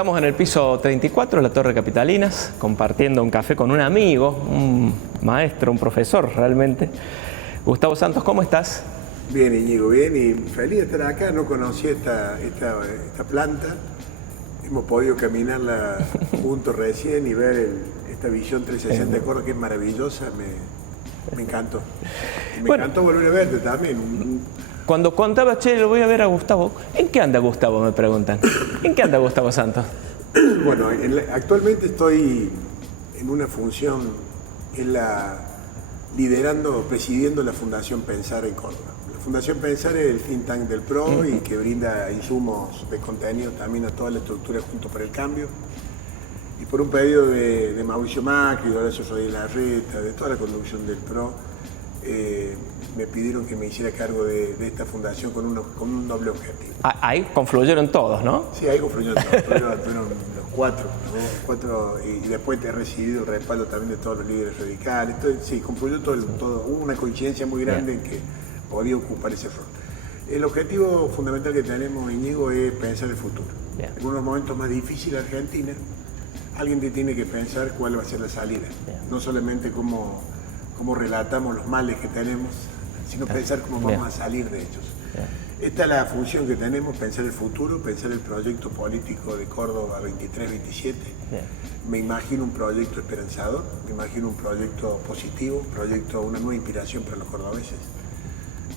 Estamos en el piso 34 de la Torre Capitalinas, compartiendo un café con un amigo, un maestro, un profesor realmente. Gustavo Santos, ¿cómo estás? Bien, Íñigo, bien, y feliz de estar acá. No conocía esta planta. Hemos podido caminarla juntos recién y ver esta visión 360 de Córdoba, que es maravillosa. Me encantó. Y me encantó volver a verte también. Cuando contaba, che, lo voy a ver a Gustavo. ¿En qué anda Gustavo? Me preguntan. ¿En qué anda Gustavo Santos? Bueno, actualmente estoy en una función presidiendo la Fundación Pensar en Córdoba. La Fundación Pensar es el think tank del PRO y que brinda insumos de contenido también a toda la estructura Juntos por el Cambio. Y por un pedido de Mauricio Macri, de Horacio Rodríguez Larreta, de toda la conducción del PRO, me pidieron que me hiciera cargo de esta fundación con un doble objetivo. Ahí confluyeron todos, ¿no? Sí, ahí confluyeron todos, fueron los cuatro, y después he recibido el respaldo también de todos los líderes radicales. Entonces, sí, confluyó todo. Hubo una coincidencia muy grande en que podía ocupar ese rol. El objetivo fundamental que tenemos, Íñigo, es pensar el futuro. En unos momentos más difíciles de Argentina, alguien tiene que pensar cuál va a ser la salida. No solamente cómo relatamos los males que tenemos, sino pensar cómo vamos a salir de ellos. Esta es la función que tenemos, pensar el futuro, pensar el proyecto político de Córdoba 23-27. Me imagino un proyecto esperanzador, me imagino un proyecto positivo, una nueva inspiración para los cordobeses.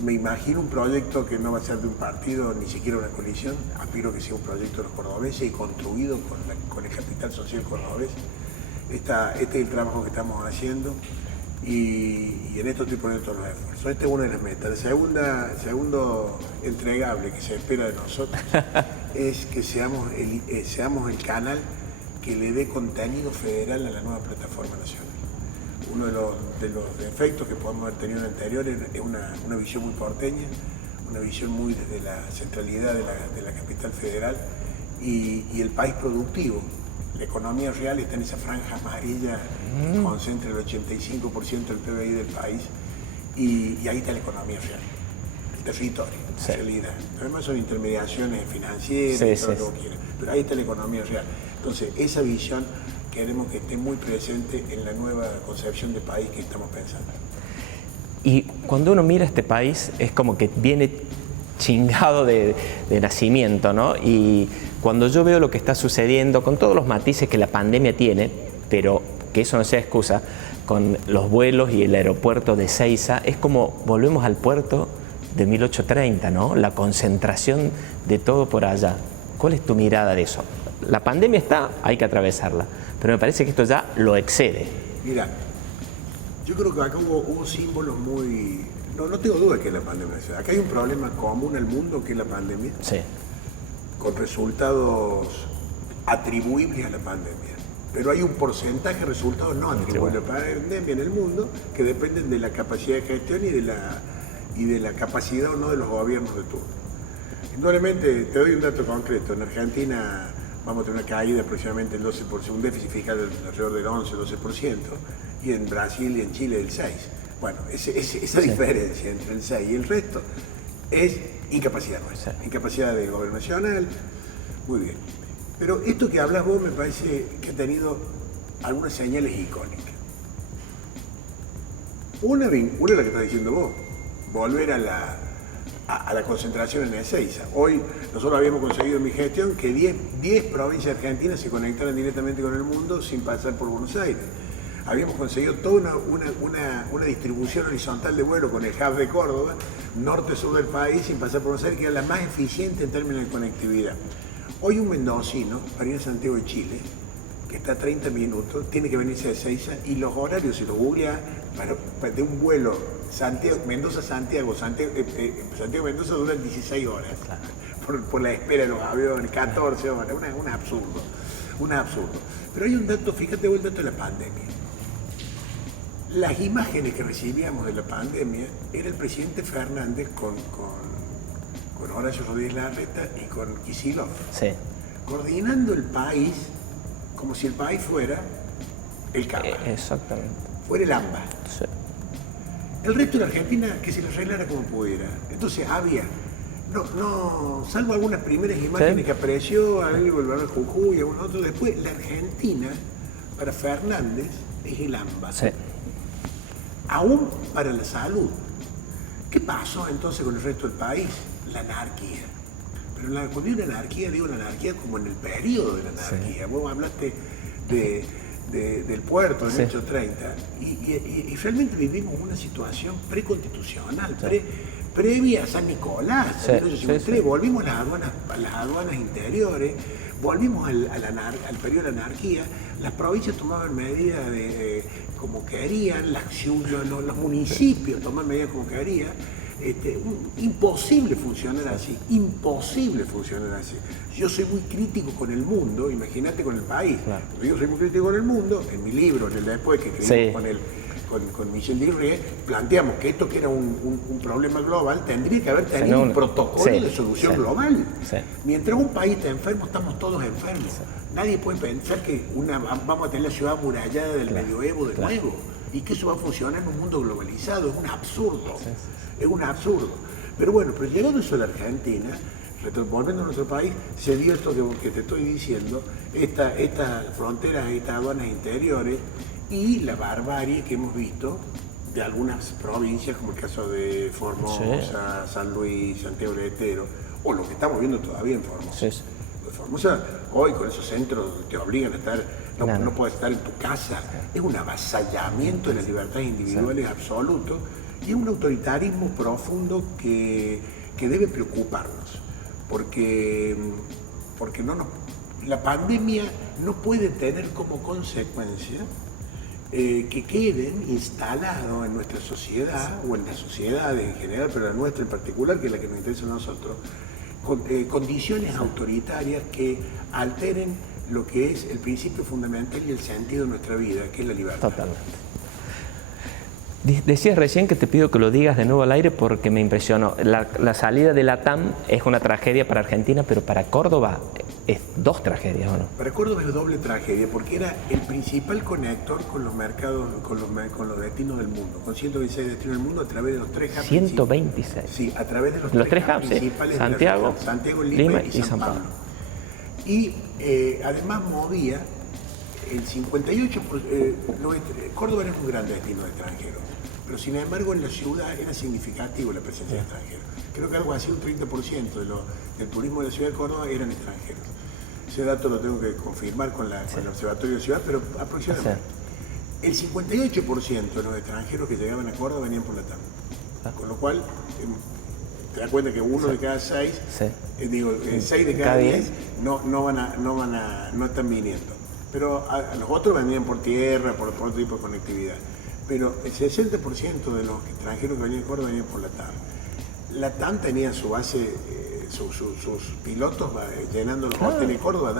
Me imagino un proyecto que no va a ser de un partido, ni siquiera una coalición. Aspiro que sea un proyecto de los cordobeses y construido con el capital social cordobés. Este es el trabajo que estamos haciendo. Y en esto estoy poniendo todos los esfuerzos. Esta es una de las metas. El segundo entregable que se espera de nosotros es que seamos el canal que le dé contenido federal a la nueva plataforma nacional. Uno de los defectos que podemos haber tenido en el anterior es una visión muy porteña, una visión muy desde la centralidad de la capital federal y el país productivo. La economía real está en esa franja amarilla que concentra el 85% del PBI del país y ahí está la economía real, el territorio, la realidad. Además son intermediaciones financieras, todo lo que quieran, pero ahí está la economía real. Entonces esa visión queremos que esté muy presente en la nueva concepción de país que estamos pensando. Y cuando uno mira este país es como que viene chingado de nacimiento, ¿no? Y cuando yo veo lo que está sucediendo, con todos los matices que la pandemia tiene, pero que eso no sea excusa, con los vuelos y el aeropuerto de Ezeiza, es como volvemos al puerto de 1830, ¿no? La concentración de todo por allá. ¿Cuál es tu mirada de eso? La pandemia está, hay que atravesarla, pero me parece que esto ya lo excede. Mira, yo creo que acá hubo símbolos muy... No tengo duda que es la pandemia. Acá hay un problema común al mundo que es la pandemia, con resultados atribuibles a la pandemia. Pero hay un porcentaje de resultados no atribuibles a la pandemia en el mundo que dependen de la capacidad de gestión y de la capacidad o no de los gobiernos de turno. Indudablemente, te doy un dato concreto. En Argentina vamos a tener una caída aproximadamente del 12%, un déficit fiscal alrededor del 11-12%, y en Brasil y en Chile del 6%. Bueno, esa diferencia entre el 6 y el resto es incapacidad nuestra, incapacidad del gobierno nacional. Muy bien. Pero esto que hablas vos me parece que ha tenido algunas señales icónicas. Una es la que estás diciendo vos, volver a la concentración en Ezeiza. Hoy nosotros habíamos conseguido en mi gestión que 10 provincias argentinas se conectaran directamente con el mundo sin pasar por Buenos Aires. Habíamos conseguido toda una distribución horizontal de vuelo con el hub de Córdoba, norte-sur del país, sin pasar por Buenos Aires, que era la más eficiente en términos de conectividad. Hoy un mendocino para ir a Santiago de Chile, que está a 30 minutos, tiene que venirse a Ezeiza y los horarios, si los googlea, de un vuelo Mendoza-Santiago, Santiago-Mendoza duran 16 horas, por la espera de los aviones, 14 horas, un absurdo. Pero hay un dato, fíjate vos el dato de la pandemia. Las imágenes que recibíamos de la pandemia era el presidente Fernández con Horacio Rodríguez Larreta y con Kicillof, coordinando el país como si el país fuera el Cava, fuera el AMBA. El resto de la Argentina que se lo arreglara como pudiera. Entonces había No, salvo algunas primeras imágenes que apareció, algo el barrio Jujuy y algún otro. Después, la Argentina, para Fernández, es el AMBA. Sí. Aún para la salud. ¿Qué pasó entonces con el resto del país? La anarquía. Pero cuando digo una anarquía, digo una anarquía como en el periodo de la anarquía. Vos hablaste del puerto de 1830 y realmente vivimos una situación preconstitucional, previa a San Nicolás, en 1853. Volvimos a las aduanas interiores, volvimos al periodo de la anarquía. Las provincias tomaban medidas como querían, los municipios tomaban medidas como querían. Imposible funcionar así. Yo soy muy crítico con el mundo, imagínate con el país. Claro. Yo soy muy crítico con el mundo. En mi libro, en el después que escribimos con Michel Dirrié, planteamos que esto que era un problema global tendría que haber tenido un protocolo de solución global. Sí. Mientras un país está enfermo, estamos todos enfermos. Nadie puede pensar que vamos a tener la ciudad amurallada del medioevo de nuevo y que eso va a funcionar en un mundo globalizado. Es un absurdo. Es un absurdo. Pero bueno, pero llegando eso a la Argentina, volviendo a nuestro país, se dio esto que te estoy diciendo, estas fronteras, estas aduanas interiores y la barbarie que hemos visto de algunas provincias, como el caso de Formosa, San Luis, Santiago del Estero, o lo que estamos viendo todavía en Formosa. Formosa, hoy con esos centros te obligan a estar, no puedes estar en tu casa, es un avasallamiento de las libertades individuales absoluto y es un autoritarismo profundo que debe preocuparnos, porque la pandemia no puede tener como consecuencia que queden instalados en nuestra sociedad, o en la sociedad en general, pero la nuestra en particular, que es la que nos interesa a nosotros, condiciones autoritarias que alteren lo que es el principio fundamental y el sentido de nuestra vida, que es la libertad. Totalmente. Decías recién que te pido que lo digas de nuevo al aire porque me impresionó. La salida de la TAM es una tragedia para Argentina, pero para Córdoba es dos tragedias, ¿o no? Para Córdoba es doble tragedia porque era el principal conector con los mercados, con los destinos del mundo, con 126 destinos del mundo a través de los tres hubs. 126. Sí, a través de los tres hubs principales, Santiago, Lima y San Pablo. Y además movía el 58%, Córdoba era un gran destino de extranjeros, pero sin embargo en la ciudad era significativo la presencia de extranjeros. Creo que algo así, un 30% del turismo de la ciudad de Córdoba eran extranjeros. Ese dato lo tengo que confirmar con el Observatorio de Ciudad, pero aproximadamente. El 58% de los extranjeros que llegaban a Córdoba venían por la TAM. Con lo cual, te das cuenta que uno de cada 6, 6 de cada 10 no están viniendo. Pero a los otros venían por tierra, por otro tipo de conectividad. Pero el 60% de los extranjeros que venían a Córdoba venían por la TAM. La TAM tenía su base, sus pilotos llenando los hoteles de Córdoba,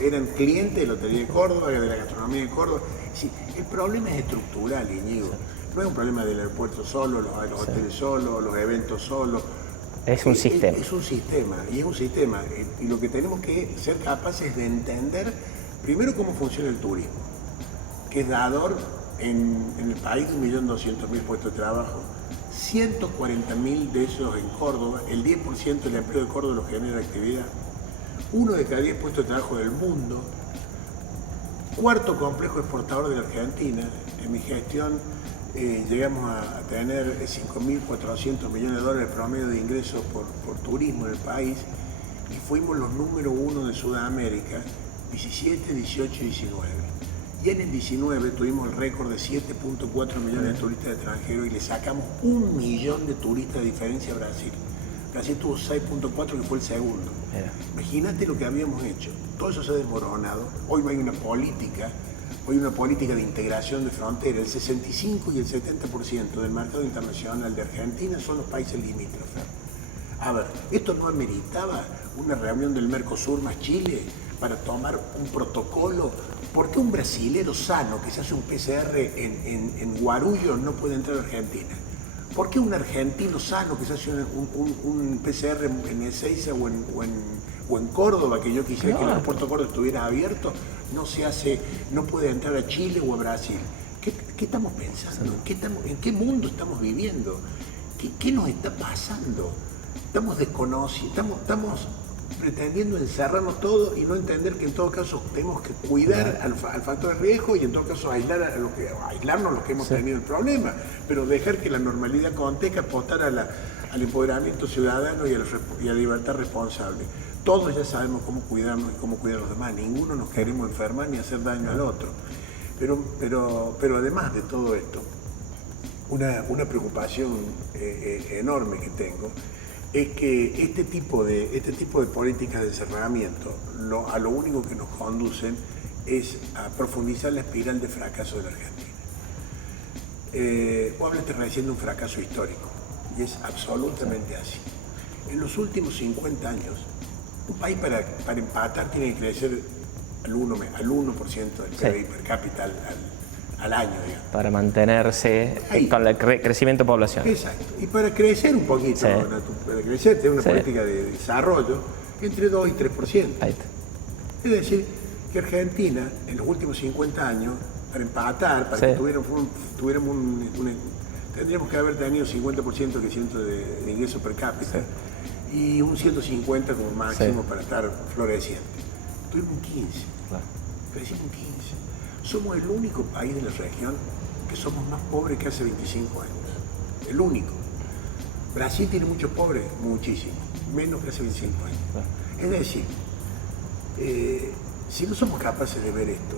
eran clientes de la hotelería de Córdoba, de la gastronomía de Córdoba. Sí, el problema es estructural, Íñigo. No es un problema del aeropuerto solo, los hoteles solos, los eventos solos. Es un sistema. Es un sistema, y es un sistema. Y lo que tenemos que ser capaces de entender, primero, cómo funciona el turismo, que es dador en el país de 1.200.000 puestos de trabajo. 140.000 de esos en Córdoba, el 10% del empleo de Córdoba lo genera actividad. 1 de cada 10 puestos de trabajo del mundo. Cuarto complejo exportador de la Argentina. En mi gestión llegamos a tener 5.400 millones de dólares promedio de ingresos por turismo en el país y fuimos los número 1 de Sudamérica, 17, 18 y 19. Y en el 19 tuvimos el récord de 7.4 millones de turistas extranjeros y le sacamos 1 millón de turistas de diferencia a Brasil. Brasil tuvo 6.4, que fue el segundo. Imagínate lo que habíamos hecho. Todo eso se ha desmoronado. Hoy no hay una política de integración de fronteras. El 65 y el 70% del mercado internacional de Argentina son los países limítrofes. A ver, ¿esto no ameritaba una reunión del Mercosur más Chile para tomar un protocolo? ¿Por qué un brasilero sano que se hace un PCR en Guarulhos no puede entrar a Argentina? ¿Por qué un argentino sano que se hace un PCR en Ezeiza o en Córdoba, que yo quisiera que el aeropuerto de Córdoba estuviera abierto, no puede entrar a Chile o a Brasil? ¿Qué estamos pensando? ¿En qué mundo estamos viviendo? ¿Qué nos está pasando? estamos desconociendo, estamos pretendiendo encerrarnos todo y no entender que en todo caso tenemos que cuidar al factor de riesgo y en todo caso aislarnos los que hemos tenido el problema, pero dejar que la normalidad acontezca, apostar al empoderamiento ciudadano y a la libertad responsable. Todos ya sabemos cómo cuidarnos y cómo cuidar a los demás, ninguno nos queremos enfermar ni hacer daño al otro. Pero además de todo esto, una preocupación enorme que tengo es que este tipo de políticas de encerramiento a lo único que nos conducen es a profundizar la espiral de fracaso de la Argentina. Vos hablaste recién de un fracaso histórico y es absolutamente así. En los últimos 50 años, un país para empatar tiene que crecer al 1% del PIB per cápita al año, digamos. Para mantenerse Ahí. con el crecimiento poblacional. Exacto. Y para crecer un poquito, Sí. para crecer, tener una Sí. política de desarrollo entre 2 y 3%. Ahí está. Es decir, que Argentina, en los últimos 50 años, para empatar, para Sí. que tendríamos que haber tenido 50% de crecimiento de ingreso per cápita y un 150 como máximo para estar floreciente. Tuvimos un 15, crecimos un 15. Somos el único país de la región que somos más pobres que hace 25 años. El único. Brasil tiene muchos pobres, muchísimo, menos que hace 25 años. Es decir, si no somos capaces de ver esto,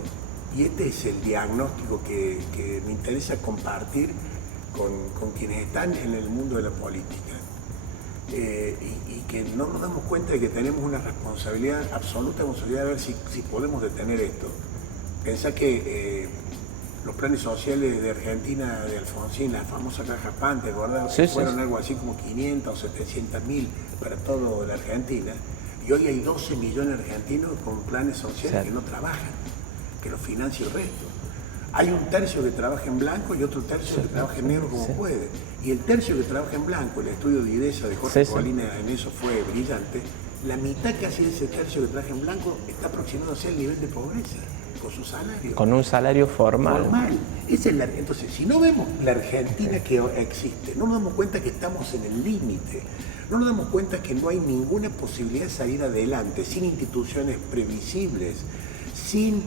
y este es el diagnóstico que me interesa compartir con quienes están en el mundo de la política, y que no nos damos cuenta de que tenemos una absoluta responsabilidad de ver si podemos detener esto. Pensá que los planes sociales de Argentina, de Alfonsín, la famosa caja PAN, ¿te acordás? Fueron algo así como 500 o 700.000 para toda la Argentina. Y hoy hay 12 millones de argentinos con planes sociales que no trabajan, que los financia el resto. Hay un tercio que trabaja en blanco y otro tercio que trabaja en negro como puede. Y el tercio que trabaja en blanco, el estudio de IDESA de Jorge Colina en eso fue brillante, la mitad casi de ese tercio que trabaja en blanco está aproximándose al nivel de pobreza, con su salario. Con un salario formal. Entonces, si no vemos la Argentina que existe, no nos damos cuenta que estamos en el límite, no nos damos cuenta que no hay ninguna posibilidad de salir adelante sin instituciones previsibles, sin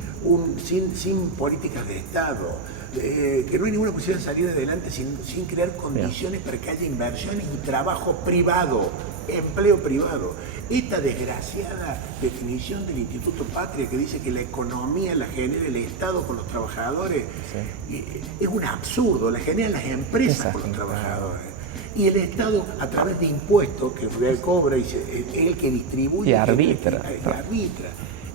políticas de Estado, que no hay ninguna posibilidad de salir adelante sin crear condiciones para que haya inversiones y trabajo privado, empleo privado. Esta desgraciada definición del Instituto Patria que dice que la economía la genera el Estado con los trabajadores, es un absurdo, la generan las empresas con los trabajadores. Y el Estado, a través de impuestos que cobra, es el que distribuye y arbitra.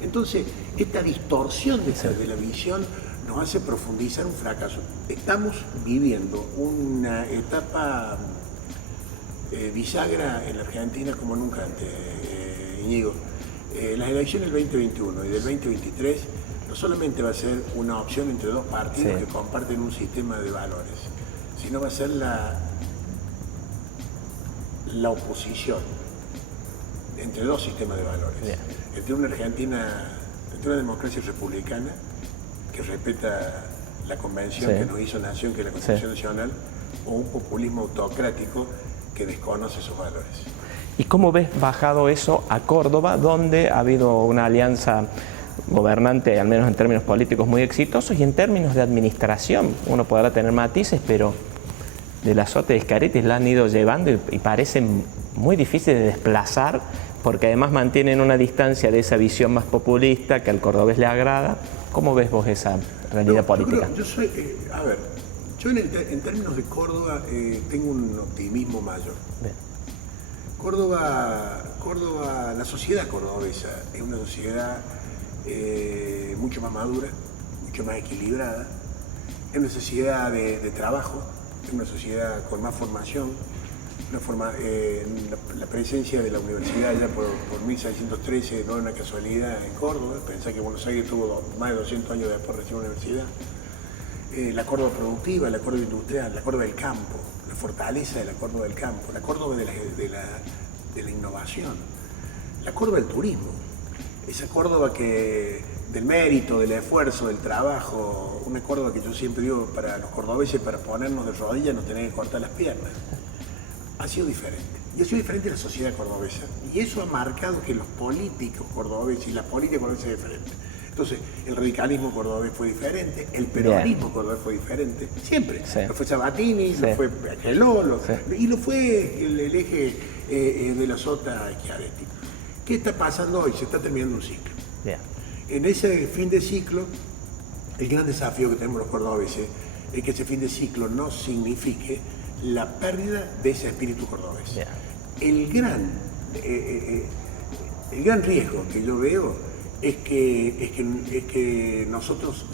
Entonces, esta distorsión de la visión nos hace profundizar un fracaso. Estamos viviendo una etapa bisagra en la Argentina como nunca antes, Íñigo. Las elecciones del 2021 y del 2023 no solamente va a ser una opción entre dos partidos que comparten un sistema de valores, sino va a ser la oposición entre dos sistemas de valores. Entre una Argentina, entre una democracia republicana que respeta la convención que nos hizo nación, que es la Constitución Nacional, o un populismo autocrático que desconoce esos valores. ¿Y cómo ves bajado eso a Córdoba, donde ha habido una alianza gobernante, al menos en términos políticos, muy exitosos, y en términos de administración? Uno podrá tener matices, pero de la Sota y Schiaretti la han ido llevando y parecen muy difíciles de desplazar, porque además mantienen una distancia de esa visión más populista que al cordobés le agrada. ¿Cómo ves vos esa realidad política? Yo en términos de Córdoba tengo un optimismo mayor. Bien. Córdoba, la sociedad cordobesa es una sociedad mucho más madura, mucho más equilibrada, es una sociedad de trabajo, es una sociedad con más formación. La presencia de la universidad ya por 1613 no es una casualidad en Córdoba. Pensá que Buenos Aires tuvo más de 200 años después de recibir una universidad. La Córdoba productiva, la Córdoba industrial, la Córdoba del campo, la fortaleza de la Córdoba del campo, la Córdoba de la innovación, la Córdoba del turismo, esa Córdoba del mérito, del esfuerzo, del trabajo, una Córdoba que yo siempre digo para los cordobeses, para ponernos de rodillas nos tenés que cortar las piernas. Ha sido diferente. Y ha sido diferente la sociedad cordobesa. Y eso ha marcado que los políticos cordobeses y la política cordobesa es diferente. Entonces, el radicalismo cordobés fue diferente, el peronismo cordobés fue diferente, siempre. Sí. Lo fue Sabatini, lo fue Aqueló, y lo fue el eje de la Sota Schiaretti. ¿Qué está pasando hoy? Se está terminando un ciclo. Bien. En ese fin de ciclo, el gran desafío que tenemos los cordobeses es que ese fin de ciclo no signifique la pérdida de ese espíritu cordobés. Bien. El gran riesgo que yo veo es que nosotros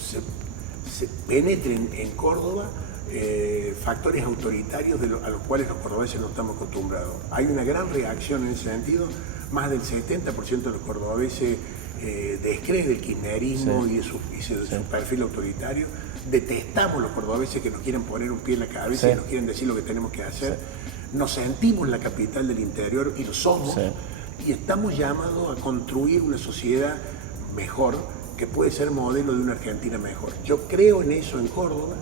se penetren en Córdoba factores autoritarios a los cuales los cordobeses no estamos acostumbrados. Hay una gran reacción en ese sentido. Más del 70% de los cordobeses descree del kirchnerismo y de su perfil autoritario. Detestamos los cordobeses que nos quieren poner un pie en la cabeza y nos quieren decir lo que tenemos que hacer. Nos sentimos la capital del interior y lo somos. Y estamos llamados a construir una sociedad mejor que puede ser modelo de una Argentina mejor. Yo creo en eso en Córdoba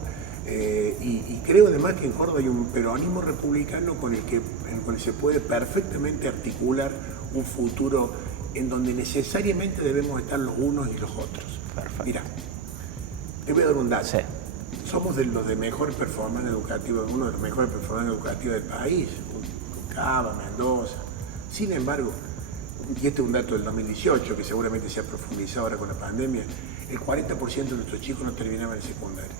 y creo además que en Córdoba hay un peronismo republicano con el que se puede perfectamente articular un futuro en donde necesariamente debemos estar los unos y los otros. Perfecto. Mira, te voy a dar un dato. Sí. Somos de los de mejor performance educativa, uno de los mejores performance educativos del país, con Cava, Mendoza. Sin embargo, y este es un dato del 2018 que seguramente se ha profundizado ahora con la pandemia, el 40% de nuestros chicos no terminaban el secundario.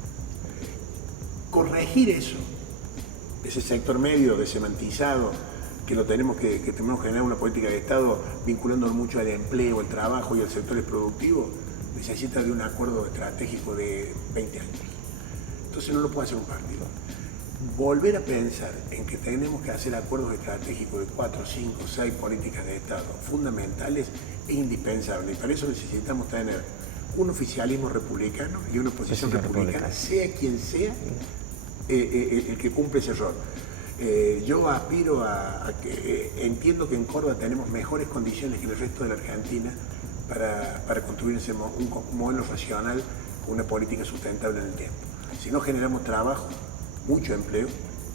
Corregir eso, ese sector medio desemantizado, que tenemos que generar una política de Estado vinculándolo mucho al empleo, al trabajo y al sector productivo, necesita de un acuerdo estratégico de 20 años. Entonces no lo puede hacer un partido. Volver a pensar en que tenemos que hacer acuerdos estratégicos de 4, 5, 6 políticas de Estado fundamentales es indispensable. Y para eso necesitamos tener un oficialismo republicano y una oposición republicana, sea quien sea el que cumple ese rol. Yo aspiro a que entiendo que en Córdoba tenemos mejores condiciones que el resto de la Argentina para construir un modelo racional, una política sustentable en el tiempo. Si no generamos trabajo, mucho empleo,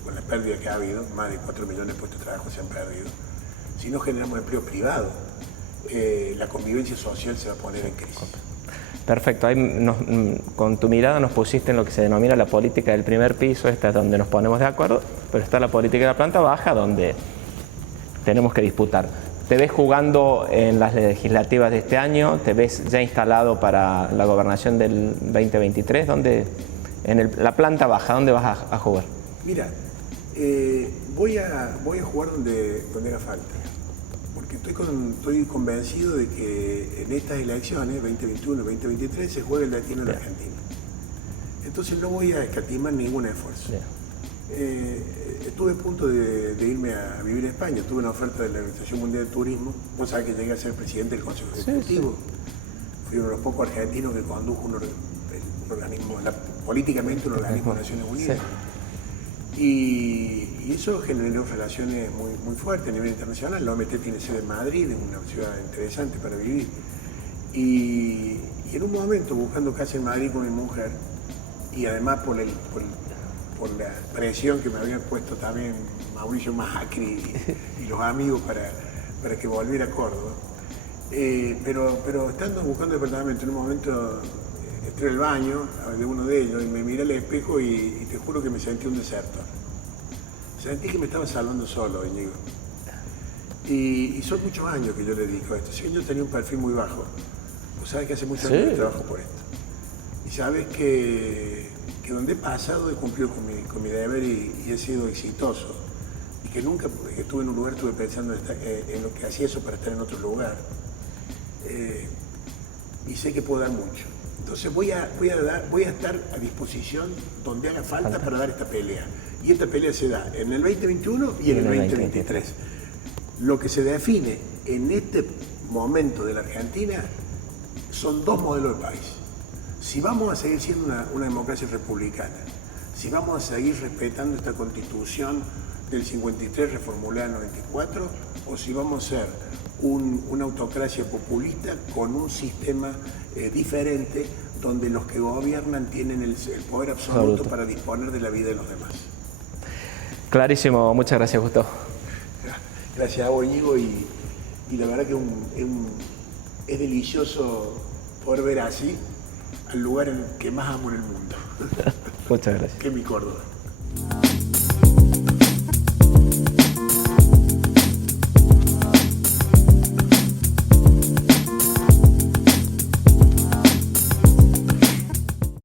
con la pérdida que ha habido, más de 4 millones de puestos de trabajo se han perdido. Si no generamos empleo privado, la convivencia social se va a poner en crisis. Perfecto, ahí con tu mirada nos pusiste en lo que se denomina la política del primer piso, esta es donde nos ponemos de acuerdo, pero está la política de la planta baja donde tenemos que disputar. ¿Te ves jugando en las legislativas de este año? ¿Te ves ya instalado para la gobernación del 2023? ¿Dónde, la planta baja, dónde vas a jugar? Mira, voy a jugar donde haga falta, porque estoy convencido de que en estas elecciones, 2021-2023, se juega el destino de la Argentina. Entonces no voy a escatimar ningún esfuerzo. Estuve a punto de irme a vivir a España, tuve una oferta de la Organización Mundial de Turismo, vos sabés que llegué a ser presidente del Consejo Ejecutivo, fui uno de los pocos argentinos que condujo un organismo, políticamente un organismo de Naciones Unidas. Y eso generó relaciones muy fuertes a nivel internacional. La OMT tiene sede en Madrid, es una ciudad interesante para vivir. Y en un momento, buscando casa en Madrid con mi mujer, y además por la presión que me habían puesto también Mauricio Macri y los amigos para que volviera a Córdoba. Pero estando buscando departamento, en un momento entré al baño de uno de ellos y me miré al espejo y te juro que me sentí un desertor. Sentí que me estaba salvando solo, Íñigo. Y son muchos años que yo le dedico a esto. Si yo tenía un perfil muy bajo, vos sabés que hace muchos años que trabajo por esto. Y sabes que donde he pasado he cumplido con mi deber y he sido exitoso. Y que nunca que estuve en un lugar estuve pensando en lo que hacía eso para estar en otro lugar. Y sé que puedo dar mucho. Entonces voy a estar a disposición donde haga falta para dar esta pelea. Y esta pelea se da en el 2021 y en el 2023. Lo que se define en este momento de la Argentina son dos modelos de país. Si vamos a seguir siendo una democracia republicana, si vamos a seguir respetando esta Constitución del 53 reformulada en el 94, o si vamos a ser una autocracia populista con un sistema diferente donde los que gobiernan tienen el poder absoluto para disponer de la vida de los demás. Clarísimo, muchas gracias, Gustavo. Gracias a vos, Íñigo, y la verdad que es delicioso poder ver así al lugar en el que más amo en el mundo, Muchas gracias. que es mi Córdoba.